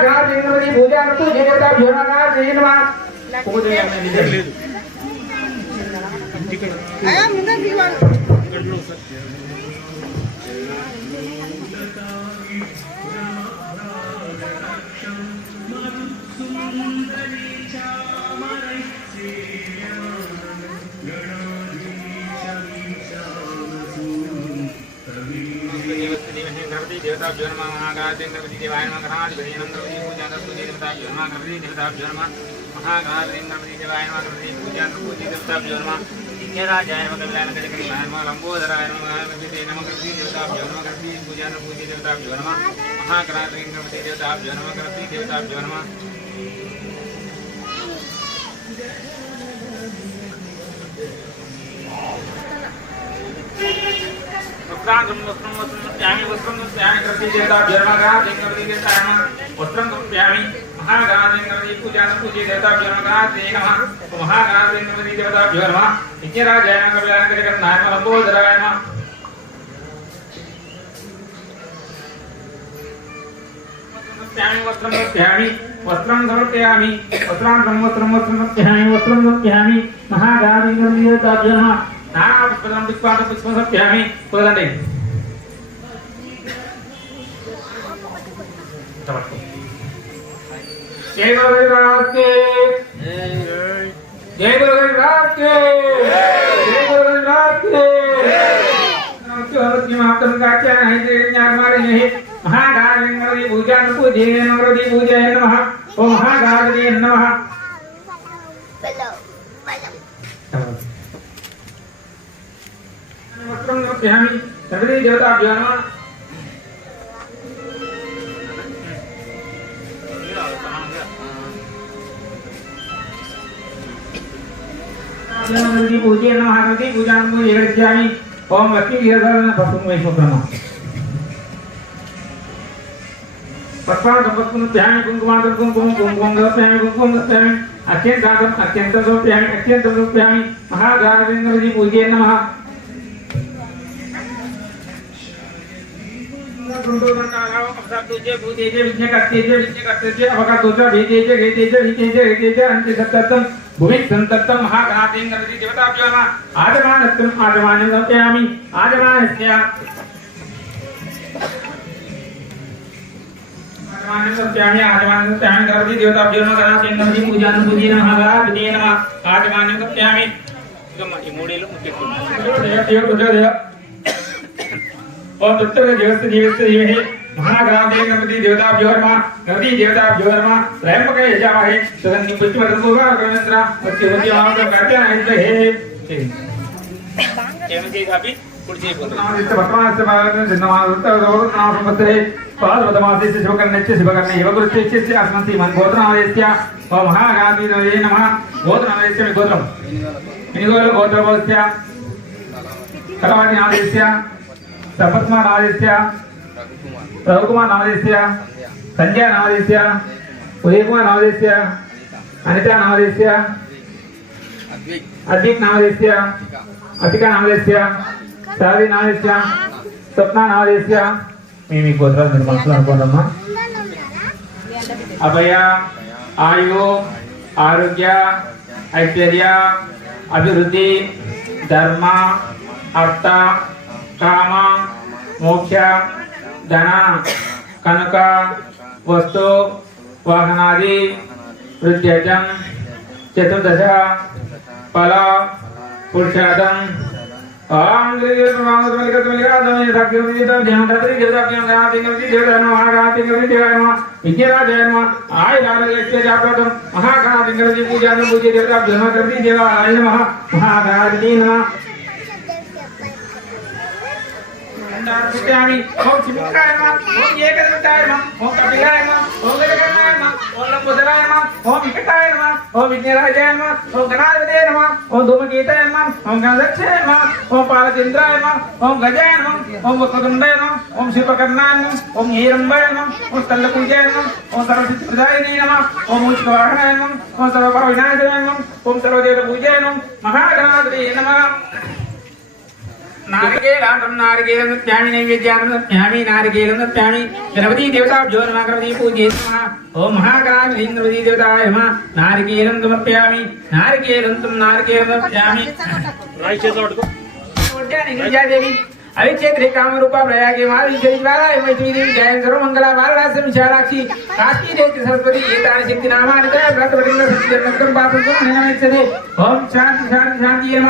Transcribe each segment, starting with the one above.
స్నానానంతే చెప్పతే నమ మహాగాత్రి పూజానకు జయత భ్యోనగా జయ నమ పూజ देवताभ्यो नमः महागातेन्द्रपतिदेवाय नमः गणाधिपति नन्द्रपति पूजान्द्रपति देवताभ्यो नमः गणपति देवताभ्यो नमः महागातेन्द्रपतिदेवाय नमः गणपति पूजान्द्रपति देवताभ्यो नमः नित्यराजाय नमः कविलानकरिकरिमाय नमः लम्बोदराय नमः गणपति नमः गणपति देवताभ्यो नमः गणपति पूजान्द्रपति देवताभ्यो नमः महागणातेन्द्रपति देवताभ्यो नमः गणपति देवताभ्यो नमः Thank you. వస్త్రాంగం వస్త్రం వస్త్రం త్యామి వస్త్రం త్యామి కృతి దేవతాభ్యో నమ గాత్రి గణపతి దేవతాయ నమ వస్త్రం త్యామి మహాగాత్రి గణపతి పూజాన పూజే దేవతాభ్యో నమ గాత్రి నమ మహాగాత్రి గణపతి దేవతాభ్యో నమ విద్యారాజాయ నమ కళ్యాణ కజకరిమాయ నమ లంబోదరాయ నమ समर्पयामि वस्त्रं समर्पयामि वस्त्रं समर्पयामि वस्त्रान्तं वस्त्रं वस्त्रं समर्पयामि वस्त्रं समर्पयामि महागाविङ्गमीयताभ्यो नमः నానాపుష్పదం పుష్పాట పుష్పం సత్యామి కుదరండి జై గురు రాత్రి జై గురు రాత్రి జై గురు రాత్రి మాత్రం కాచారణ మహాగారి పూజాను పూజే నమృతి పూజయ నమ ఓ మహాగారి నమ पुष्पं नमस्यामि सगरे देवताभ्यो नमः नंदी पूजे नमः नंदी पूजा नमः यज्ञामि ओम वत्ति गिरधरन पपुं मे सुप्रम पत्पान पत्पुन त्यामि कुंकुमांतर कुंकुम कुंकुम गप्यामि कुंकुम गप्यामि अत्यंतांतम अत्यंतम गप्यामि अत्यंतम गप्यामि महागारवेंद्र जी पूजे नमः। भूमि संतप्तम महाघातेन गति देवता ज्वाला आजमानस्तम आजमानं गमयामि आजमानस्य आजमानं गमयामि आजमानं गमयामि गति देवता ज्वाला गणासेन गति पूजानं पूजिनं हगा विदेन आजमानं गमयामि गमयि मोडेलो मुक्ति देव देव देव। ఓం దుత్తర దేవస్థ దేవస్థ దేవహే మహాగ్రామే గణపతి దేవతాభ్యో నమః గణపతి దేవతాభ్యో నమః త్రయంబకే యజామహే సుగంధి పుష్టివర్ధనోగా గణేంద్ర భక్తి భక్తి ఆనందం కార్యాణి హే ఏమి చేయాలి గోత్రం మినిగోల గోత్రభవస్య కలవాణి నామయస్య సపత్మ నామయస్య రవికుమార్ నామదేశ్య సంజయ్ నామదేశ్య ఉదయకుమార్ నామదేశ్య అనిత నామదేశ్య అద్విక్ నామదేశ్య అతిక నామదేశ్య శారది నామదేశ్య స్వప్న నామదేశ్య మేము ఈ గోత్రాలు మీరు మనసులో అనుకోండమ్మా. అభయ ఆయు ఆరోగ్య ఐశ్వర్య అభివృద్ధి ధర్మ అర్థ काम मोक्ष ಧನ कनक वस्तु वाहनादि वृद्ध्यजम चतुर्दश फल पुरुषादम महाकाल నమస్కారం ఓం శివకాయమ ఓం ఏకదంతాయమ ఓం కపిలాయమ ఓం గజకర్ణాయమ ఓం లంబోదరాయమ ఓం వికటాయమ ఓం విఘ్నరాజాయమ ఓం గణాధిపతేనమ ఓం ధూమగీతాయమ ఓం గణదక్షయమ ఓం పాలచంద్రాయమ ఓం గజాయన ఓం వసుదండాయన ఓం శిల్పకర్ణాయన ఓం హీరంబాయన ఓం స్థలకుజాయన ఓం సర్వసిద్ధి ప్రదాయనే నమ ఓం ఉష్కవాహనాయన ఓం సర్వభావ వినాశనాయన ఓం సర్వదేవ పూజాయన మహాగణాధిపతే నమ నారికేలాటం నారికేలం నృత్యామి నైవేద్యానం నృత్యామి నారికేలం నృత్యామి గణపతి దేవతాభ్యో నమ గణపతి పూజే నమ ఓం మహాగణాధిపతి గణపతి దేవతాయ నమ నారికేలం సమర్పయామి నారికేలం తం నారికేలం నృత్యామి విద్యాదేవి అవిచేత్రి కామరూప ప్రయాగే మాధవి చరిత్రాలయ మైత్రీదేవి జయం సర్వమంగళ వారణాసి విశాలాక్షి కాశీ దేవి సరస్వతి ఏతాని శక్తి నామానిక వ్రతపడిన సత్య నక్రం పాపం నినమిచ్చదే ఓం శాంతి శాంతి శాంతి నమ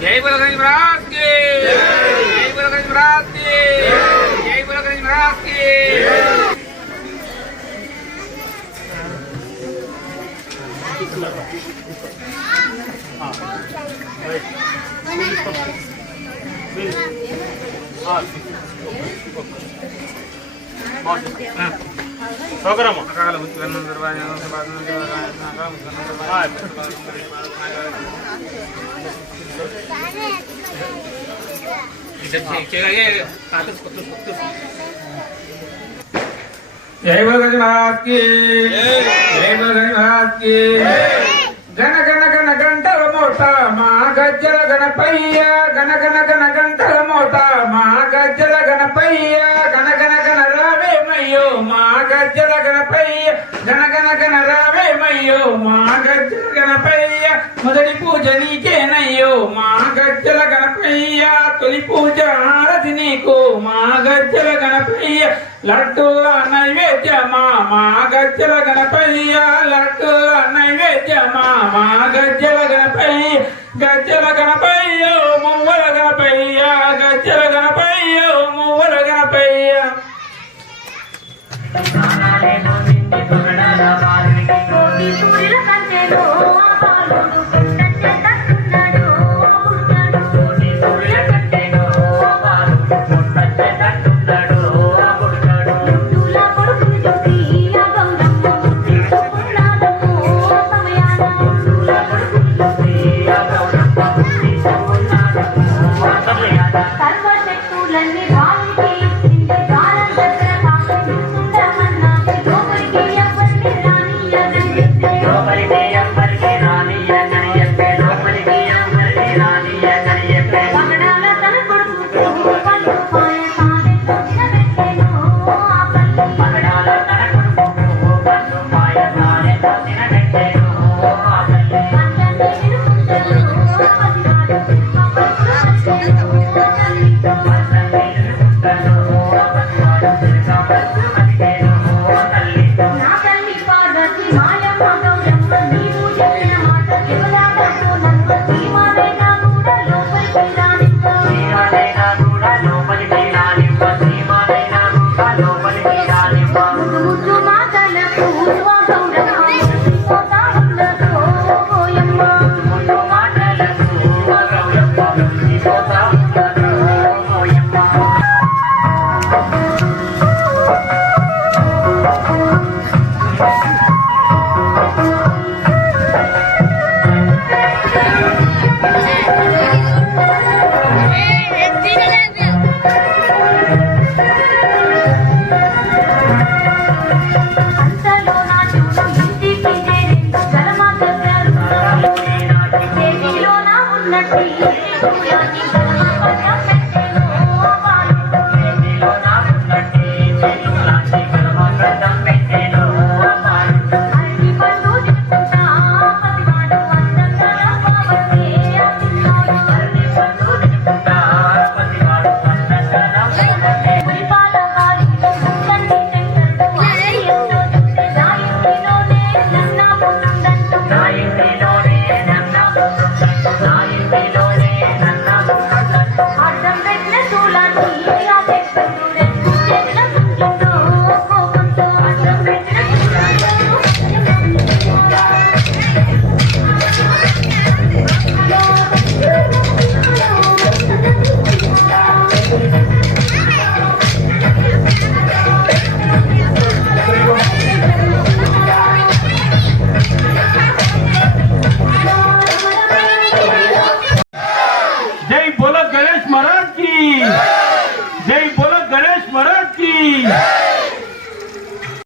జై బులగంజ్ మహారాజ్కి జై బులగంజ్ మహారాజ్కి జై బులగంజ్ మహారాజ్కి సోకరమ్మ. కాల ఉత్పన్నం నిర్వాహణ జై భగని మహాత్కి జై భగని మహాత్కి గణ గణ గణ గంటల మోత మా గజ్జల గణపయ్య గణ గణ గణ గంటల మోత మా గజ్జల గణపయ్య గణ గణ గణ రావేమయ్యో మా గజ్జల గణపయ్య గణ గణ గణ రావేమయ్యో మా తొలి పూజ నీకేనయ్యో మా గజ్జల గణపయ్య. తొలి పూజ ఆరతి నీకు మా గజ్జల గణపయ్య. లడ్డూల నైవేద్యమా మా గజ్జల గణపయ్య. లడ్డూల నైవేద్యమా మా గజ్జల గణపయ్య. గజ్జల గణపయ్య మువ్వల గణపయ్య. గజ్జల గణపయ్య మువ్వల గణపయ్య.